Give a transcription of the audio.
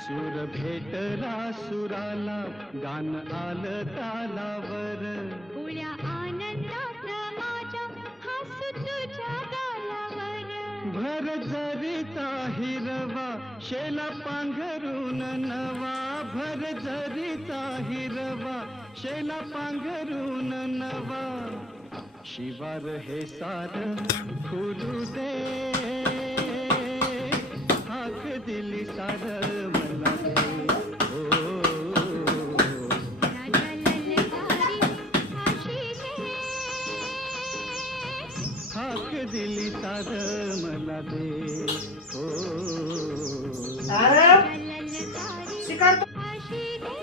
सूर भेटला सुराला, गान आलं तालावर. उड्या आनंदात माझ्या हसू तुझ्या गालावर. भर जरीचा हिरवा, शेला पांघरून नवा. भर जरीचा हिरवा, शेला पांघरून नवा. शिवार हे सार फुलू दे, हाक दिली सार मला दे. ओ राजा ललकारी अशी दे, हाक दिली सार मला दे. ओ अरे ललकारी शिकार अशी दे.